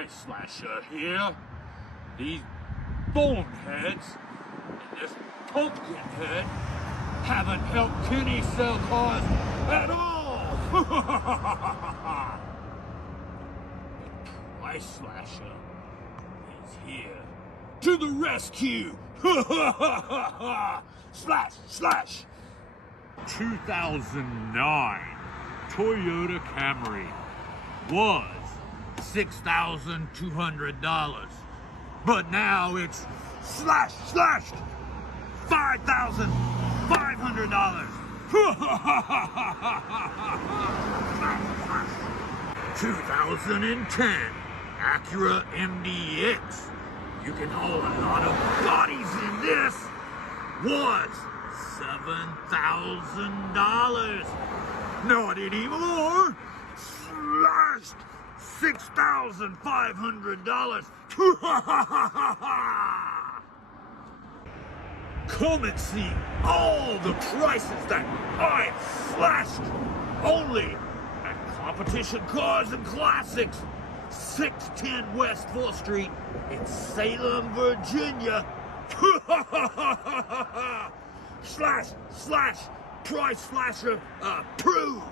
Price Slasher here. These boneheads and this pumpkinhead haven't helped Kenny sell cars at all. Price Slasher is here to the rescue. Slash, slash. 2009 Toyota Camry was $6,200, but now it's slashed $5,500. 2010 Acura MDX. You can haul a lot of bodies in this. Was $7,000. Not anymore. Slashed $6,500. Come and see all the prices that I slashed only at Competition Cars and Classics, 610 West 4th Street in Salem, Virginia. Slash, Price Slasher approved.